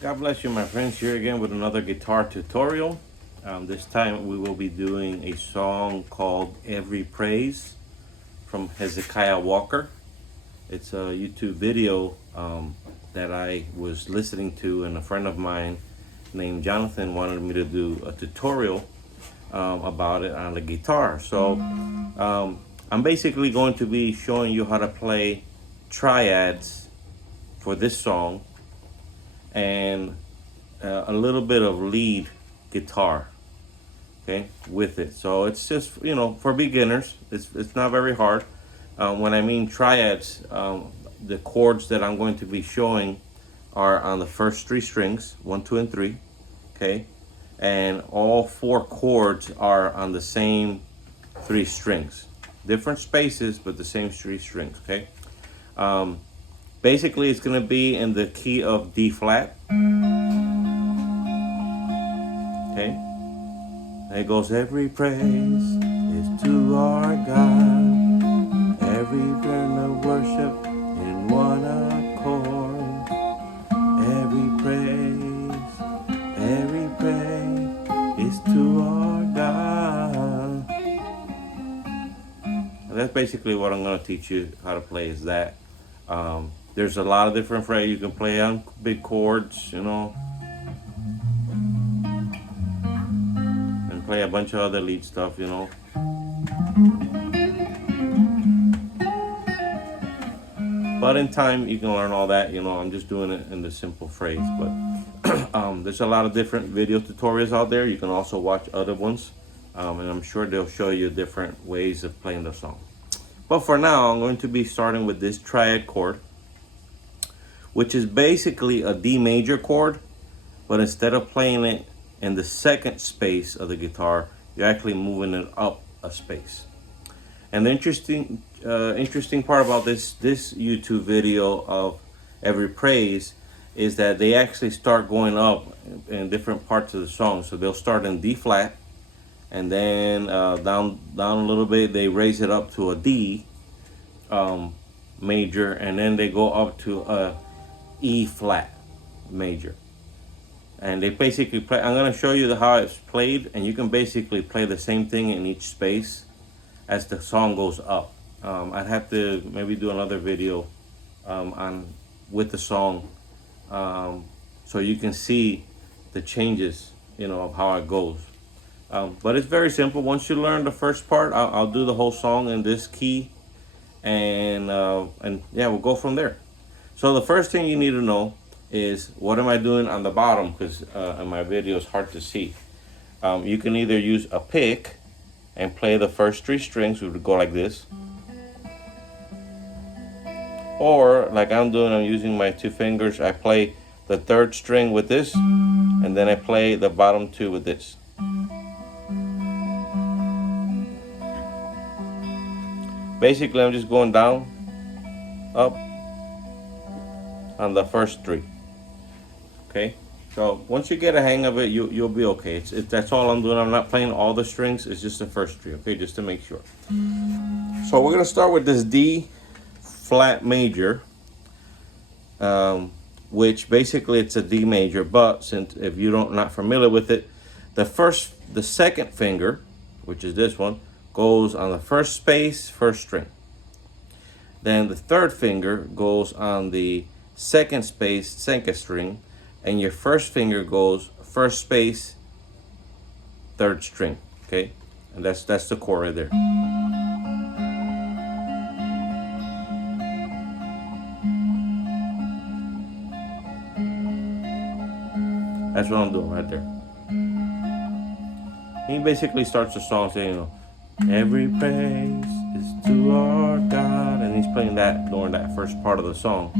God bless you, my friends. Here again with another guitar tutorial. This time we will be doing a song called Every Praise from Hezekiah Walker. It's a YouTube video that I was listening to, and a friend of mine named Jonathan wanted me to do a tutorial about it on the guitar. So I'm basically going to be showing you how to play triads for this song and a little bit of lead guitar, okay, with it. So it's just, for beginners. It's not very hard. When I mean triads, the chords that I'm going to be showing are on the first three strings, 1, 2, and 3, okay, and all four chords are on the same three strings, different spaces but the same three strings, okay. Basically, it's going to be in the key of D flat. Okay. It goes, every praise is to our God, every burn of worship in one accord. Every praise is to our God. And that's basically what I'm going to teach you how to play, is that. There's a lot of different phrases you can play on big chords, and play a bunch of other lead stuff, But in time, you can learn all that, I'm just doing it in the simple phrase. But there's a lot of different video tutorials out there. You can also watch other ones, and I'm sure they'll show you different ways of playing the song. But for now, I'm going to be starting with this triad chord, which is basically a D major chord, but instead of playing it in the second space of the guitar, you're actually moving it up a space. And the interesting part about this YouTube video of Every Praise is that they actually start going up in different parts of the song. So they'll start in D flat, and then down a little bit they raise it up to a D major, and then they go up to a E flat major. And they basically play, I'm going to show you how it's played, and you can basically play the same thing in each space as the song goes up. I'd have to maybe do another video with the song, so you can see the changes, of how it goes. But it's very simple. Once you learn the first part, I'll do the whole song in this key, and yeah, we'll go from there. So the first thing you need to know is, what am I doing on the bottom? Because in my video it's hard to see. You can either use a pick and play the first three strings. We would go like this, or like I'm doing, I'm using my two fingers. I play the third string with this, and then I play the bottom two with this. Basically, I'm just going down, up on the first three. Okay, so once you get a hang of it, you'll be okay. That's all I'm doing. I'm not playing all the strings. It's just the first three, okay, just to make sure. So we're gonna start with this D flat major, which basically it's a D major. But since if you're not familiar with it, the second finger, which is this one, goes on the first space, first string. Then the third finger goes on the second space, second string, and your first finger goes first space, third string, okay? And that's the chord right there. That's what I'm doing right there. He basically starts the song saying, every praise is to our God, and he's playing that during that first part of the song.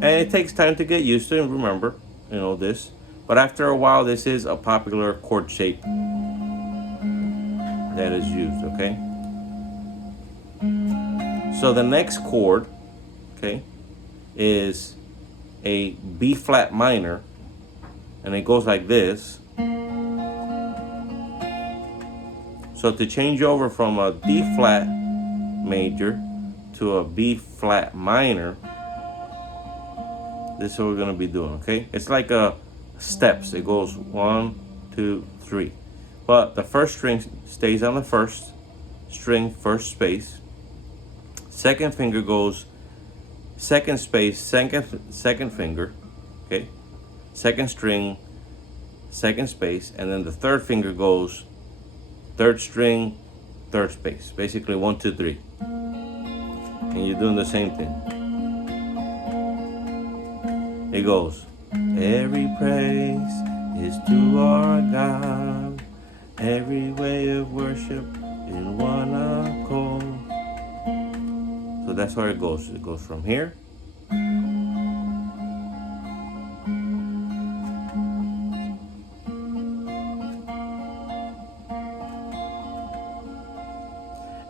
And it takes time to get used to and remember, this. But after a while, this is a popular chord shape that is used, okay? So the next chord, okay, is a B flat minor, and it goes like this. So to change over from a D flat major to a B flat minor, This is what we're gonna be doing, okay? It's like a steps. It goes 1, 2, 3. But the first string stays on the first string, first space. Second finger goes second space, second finger, okay? Second string, second space, and then the third finger goes third string, third space. Basically 1, 2, 3. And you're doing the same thing. It goes, every praise is to our God, every way of worship in one accord. So that's how it goes. It goes from here.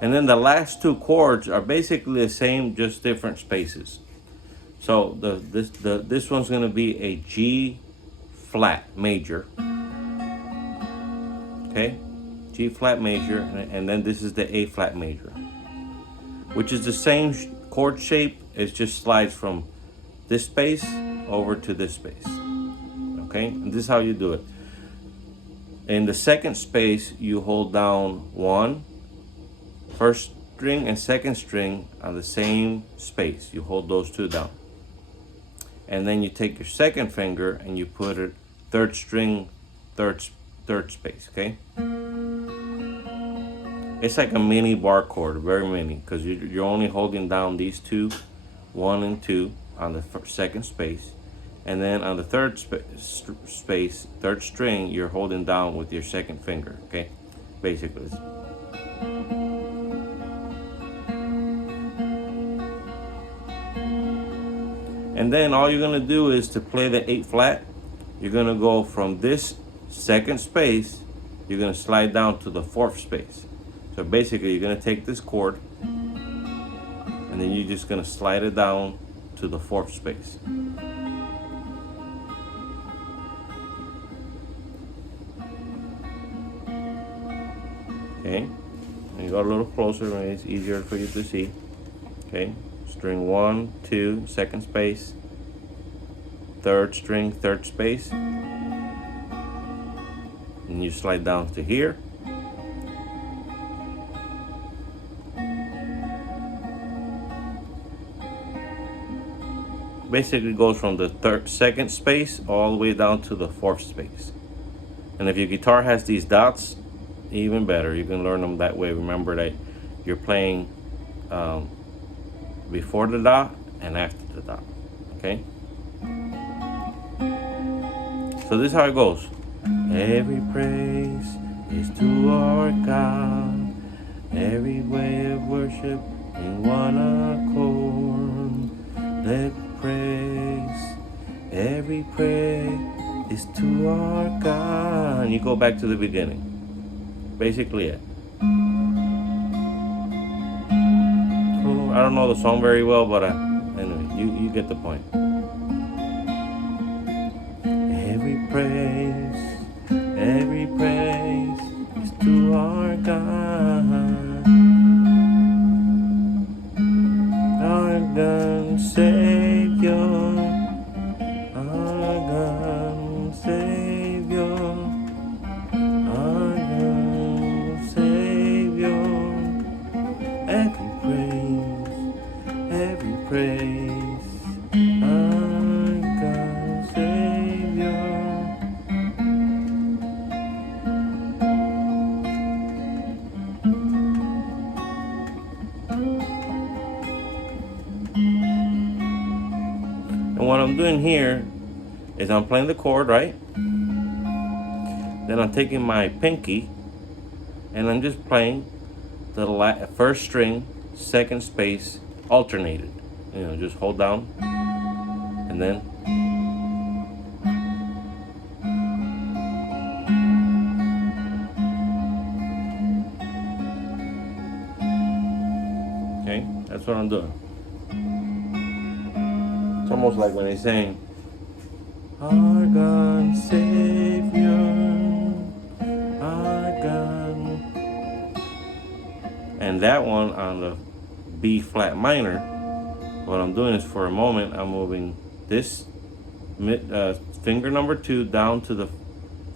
And then the last two chords are basically the same, just different spaces. So this one's going to be a G flat major, okay? G flat major, and then this is the A flat major, which is the same chord shape. It just slides from this space over to this space, okay? And this is how you do it. In the second space, you hold down 1, first string and second string on the same space. You hold those two down. And then you take your second finger and you put it third string, third space, okay? It's like a mini bar chord, very mini, because you're only holding down these two, 1 and 2 on the second space. And then on the third space, third string, you're holding down with your second finger, okay? Basically. And then all you're gonna do is to play the 8 flat, you're gonna go from this second space, you're gonna slide down to the 4th space. So basically you're gonna take this chord and then you're just gonna slide it down to the 4th space. Okay, and you go a little closer and it's easier for you to see. Okay. String 1, 2, second space, third string, third space, and you slide down to here. Basically goes from the second space all the way down to the 4th space. And if your guitar has these dots, even better. You can learn them that way. Remember that you're playing before the dot and after the dot, okay? So this is how it goes. Every praise is to our God, every way of worship in one accord. Let praise, every praise is to our God. And you go back to the beginning. Basically it. I don't know the song very well, but anyway, you get the point. Every praise is to our God, our God Savior, our God Savior, our God Savior. Every praise, our God Savior. And what I'm doing here is I'm playing the chord, right? Then I'm taking my pinky and I'm just playing the first string, second space, alternated. You know, just hold down and then okay, that's what I'm doing. It's almost like when they saying our God Savior, our God. And that one on the B flat minor, what I'm doing is for a moment I'm moving this finger number 2 down to the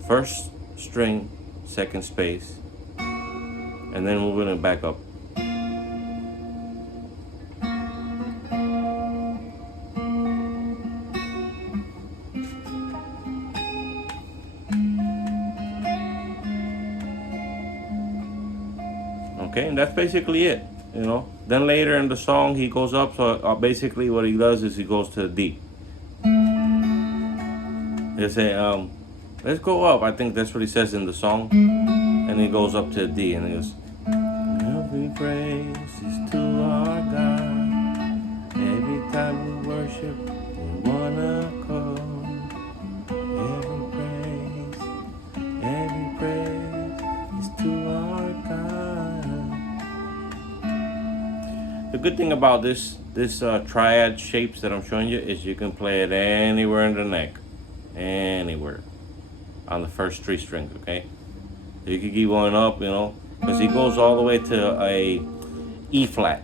first string, second space, and then moving it back up. Okay, and that's basically it, you know. Then later in the song he goes up, so basically what he does is he goes to the D. He'll say, let's go up. I think that's what he says in the song. And he goes up to the D and he goes, every praise is to our God. Every time we worship, we wanna come. Every praise is to our God. The good thing about this triad shapes that I'm showing you is you can play it anywhere in the neck. Anywhere on the first 3 strings, okay? You could keep going up, you know, because he goes all the way to a E flat.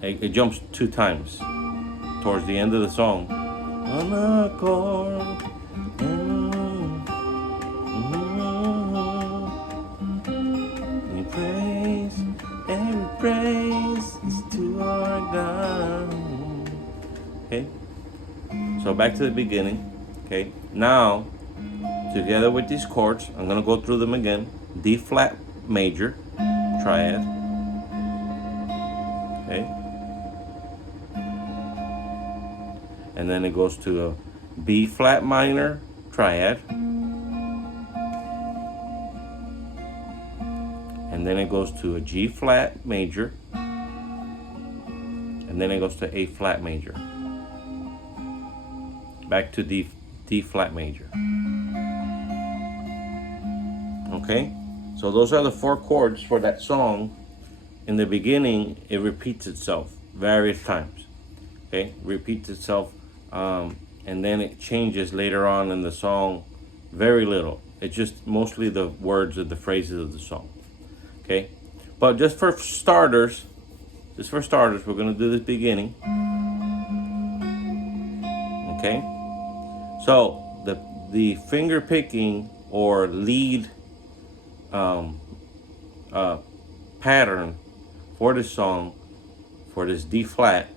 It jumps 2 times towards the end of the song. On a chord. Every praise is to our God. Okay, so back to the beginning. Okay, now together with these chords, I'm gonna go through them again. D flat major, triad. Okay, and then it goes to a B flat minor, triad. And then it goes to a G flat major. And then it goes to A flat major. Back to D flat major. Okay, so those are the 4 chords for that song. In the beginning, it repeats itself various times. Okay, repeats itself, and then it changes later on in the song very little. It's just mostly the words of the phrases of the song. Okay, but just for starters, we're gonna do this beginning. Okay, so the finger picking or lead pattern for this song, for this D flat,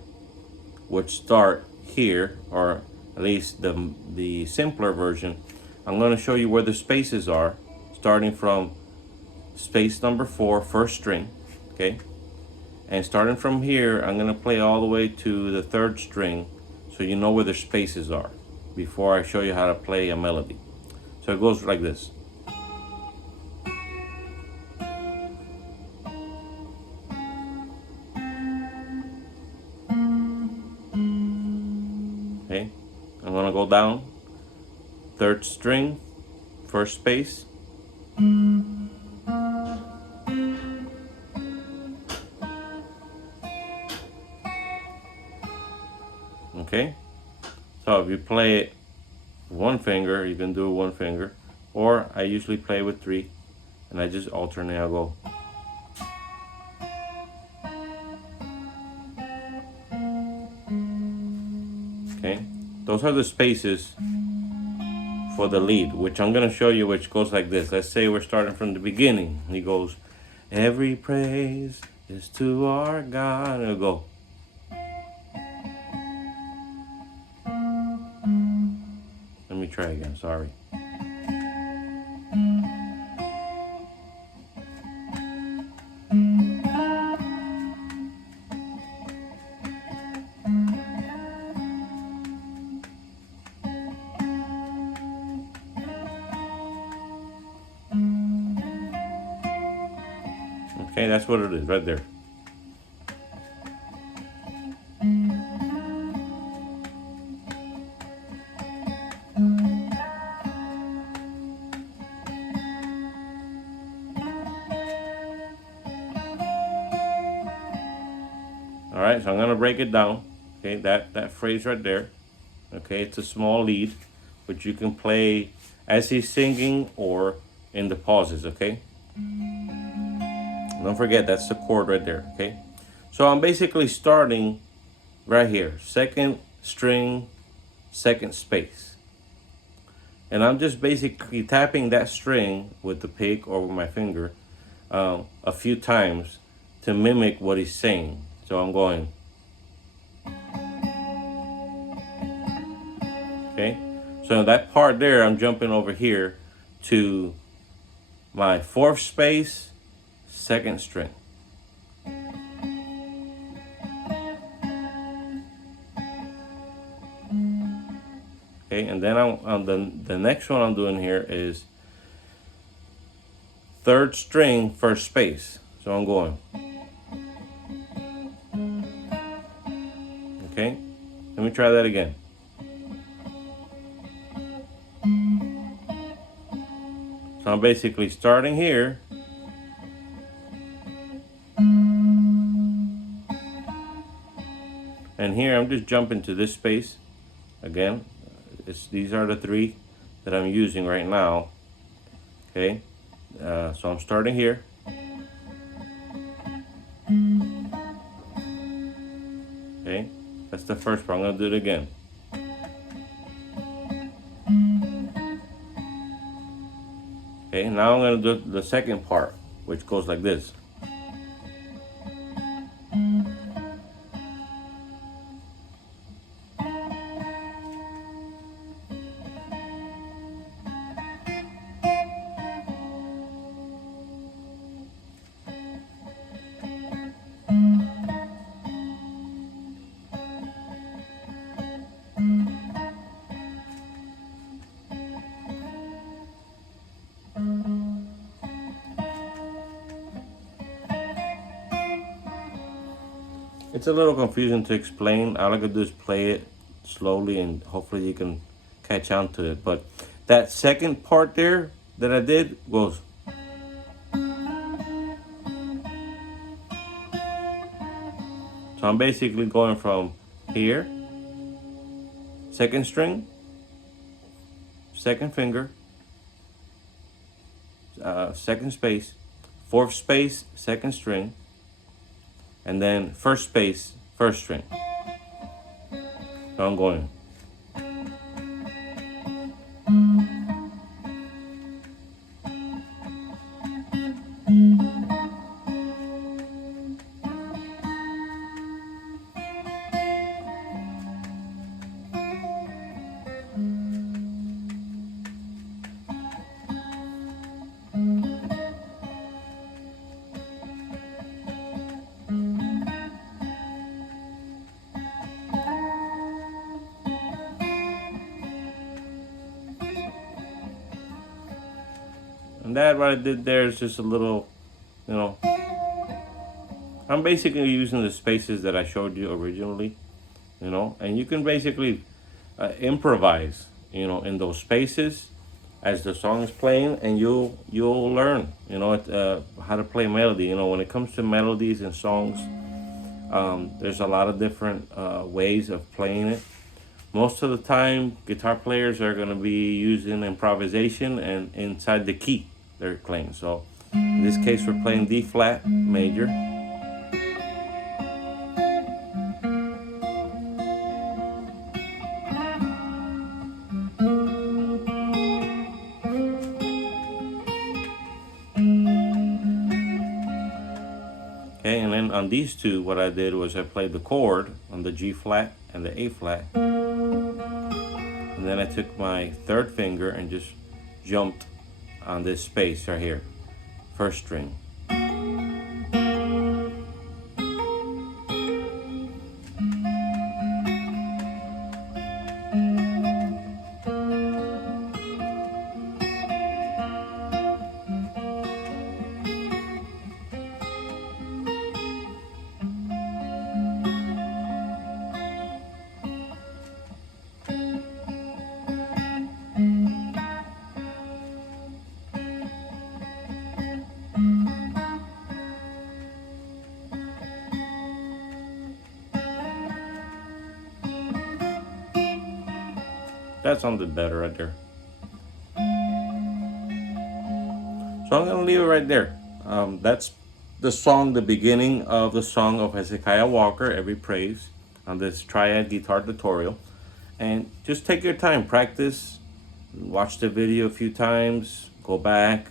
would start here, or at least the simpler version. I'm going to show you where the spaces are, starting from space number 4, first string, okay? And starting from here, I'm gonna play all the way to the 3rd string, so you know where the spaces are before I show you how to play a melody. So it goes like this. Okay, I'm gonna go down, 3rd string, first space. Okay, so if you play it one finger, you can do it one finger, or I usually play with 3, and I just alternate. I'll go. Okay, those are the spaces for the lead, which I'm going to show you, which goes like this. Let's say we're starting from the beginning. He goes, every praise is to our God. It'll go. Let me try again, sorry. Okay, that's what it is right there. All right, so I'm gonna break it down. Okay, that phrase right there. Okay, it's a small lead, which you can play as he's singing or in the pauses. Okay. Don't forget, that's the chord right there. Okay. So I'm basically starting right here, 2nd string, 2nd space. And I'm just basically tapping that string with the pick or with my finger a few times to mimic what he's saying. So I'm going, okay? So that part there, I'm jumping over here to my fourth space, second string. Okay, and then the next one I'm doing here is third string, first space. So I'm going. Okay, let me try that again. So I'm basically starting here. And here I'm just jumping to this space. Again, these are the three that I'm using right now. Okay, so I'm starting here. Okay, that's the first part. I'm gonna do it again. Okay, now I'm gonna do the second part, which goes like this. It's a little confusing to explain. All I could do is play it slowly and hopefully you can catch on to it. But that second part there that I did goes. So I'm basically going from here, second string, second finger, second space, fourth space, second string, and then first space, first string. So I'm going. And that what I did there is just a little, I'm basically using the spaces that I showed you originally, and you can basically improvise, in those spaces as the song is playing, and you'll learn, how to play melody. When it comes to melodies and songs, there's a lot of different ways of playing it. Most of the time, guitar players are going to be using improvisation and inside the key they're playing. So in this case, we're playing D flat major. Okay, and then on these two, what I did was I played the chord on the G flat and the A flat. And then I took my third finger and just jumped on this space right here, first string. That sounded better right there. So I'm gonna leave it right there. That's the song, the beginning of the song of Hezekiah Walker, Every Praise, on this triad guitar tutorial. And just take your time, practice watch the video a few times, go back,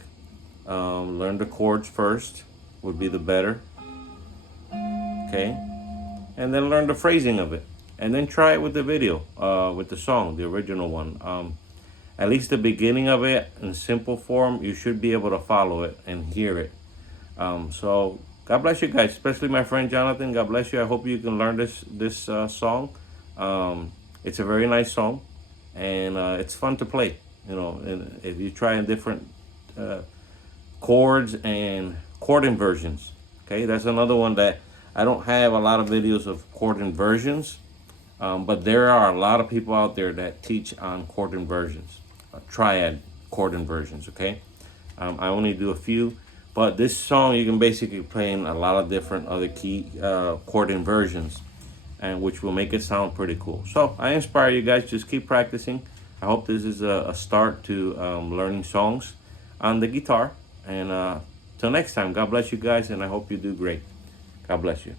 learn the chords first would be the better, okay? And then learn the phrasing of it. And then try it with the video, with the song, the original one. At least the beginning of it in simple form, you should be able to follow it and hear it. So God bless you guys, especially my friend Jonathan. God bless you. I hope you can learn this song. It's a very nice song, and it's fun to play. You know, and if you try in different chords and chord inversions. Okay, that's another one that I don't have a lot of videos of chord inversions, but there are a lot of people out there that teach on chord inversions, triad chord inversions. Okay, I only do a few, but this song you can basically play in a lot of different other key chord inversions, and which will make it sound pretty cool. So I inspire you guys, just keep practicing. I hope this is a start to learning songs on the guitar. And till next time, God bless you guys, and I hope you do great. God bless you.